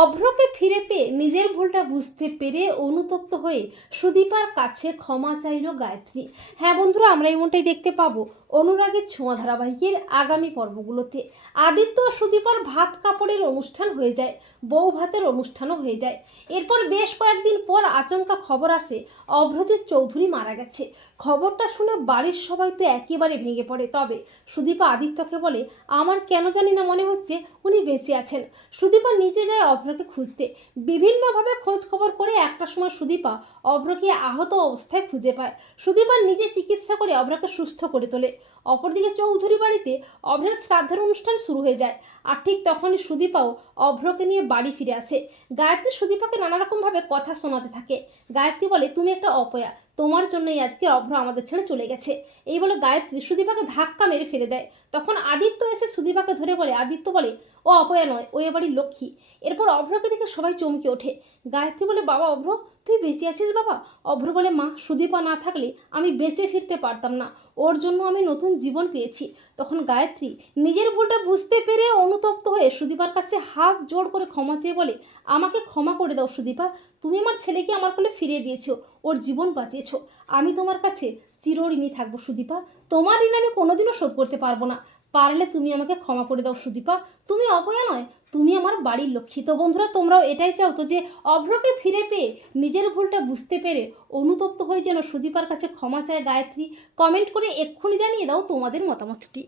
অভ্রকে ফিরে পেয়ে নিজের ভুলটা বুঝতে পেরে অনুতপ্ত হয়ে সুদীপার কাছে ক্ষমা চাইল গায়ত্রী। হ্যাঁ বন্ধুরা, আমরা এমনটাই দেখতে পাবো অনুরাগের ছোঁয়া ধারাবাহিকের আগামী পর্বগুলোতে। আদিত্য ও সুদীপার ভাত কাপড়ের অনুষ্ঠান হয়ে যায়, বউ ভাতের অনুষ্ঠানও হয়ে যায়। এরপর বেশ কয়েকদিন পর আচমকা খবর আসে, অভ্রজিৎ চৌধুরী মারা গেছে। খবরটা শুনে বাড়ির সবাই তো একেবারে ভেঙে পড়ে। তবে সুদীপা আদিত্যকে বলে, আমার কেন জানি না মনে হচ্ছে উনি বেঁচে আছেন। সুদীপা নিজে যায় অভ্রকে খুঁজতে। বিভিন্নভাবে খোঁজ খবর করে একটা সময় সুদীপা অভ্রকে আহত অবস্থায় খুঁজে পায়। সুদীপা নিজে চিকিৎসা করে অভ্রকে সুস্থ করে তোলে। অপরদিকে চৌধুরী বাড়িতে অভ্রের শ্রাদ্ধের অনুষ্ঠান শুরু হয়ে যায় আর ঠিক তখনই সুদীপাও অভ্রকে নিয়ে বাড়ি ফিরে আসে। গায়ত্রী সুদীপাকে নানারকমভাবে কথা শোনাতে থাকে। গায়ত্রী বলে, তুমি একটা অপয়া। তোমার জন্যই আজকে অভ্র আমাদের ছেড়ে চলে গেছে। এই বলে গায়ত্রী সুদীপাকে ধাক্কা মেরে ফেলে দেয়। তখন আদিত্য এসে সুদীপাকে ধরে বলে, আদিত্য বলে ও অপয়া নয় ও এ বাড়ির লক্ষ্মী। এরপর অভ্রকে দেখে সবাই চমকে ওঠে। গায়ত্রী বলে, বাবা অভ্র, তুই বেঁচে আছিস বাবা? অভ্র বলে, মা, সুদীপা না থাকলে আমি বেঁচে ফিরতে পারতাম না। ওর জন্য আমি নতুন জীবন পেয়েছি। তখন গায়ত্রী নিজের ভুলটা বুঝতে পেরে অনুতপ্ত হয়ে সুদীপার কাছে হাত জোড় করে ক্ষমা চেয়ে বলে, আমাকে ক্ষমা করে দাও সুদীপা। তুমি আমার ছেলেকে আমার কোলে ফিরিয়ে দিয়েছ। ওর জীবন বাঁচিয়েছ। আমি তোমার কাছে চিরঋণী থাকব সুদীপা। তোমার ঋণ আমি কোনোদিনও শোধ করতে পারব না। পারলে তুমি আমাকে ক্ষমা করে দাও সুদীপা। তুমি অপয়া নয়, তুমি আমার বাড়ির লক্ষ্মী। তো বন্ধুরা, তোমরাও এটাই চাও তো যে অভ্রকে ফিরে পেয়ে নিজের ভুলটা বুঝতে পেরে অনুতপ্ত হয়ে যেন সুদীপার কাছে ক্ষমা চায় গায়ত্রী। কমেন্ট করে এক্ষুনি জানিয়ে দাও তোমাদের মতামতটি।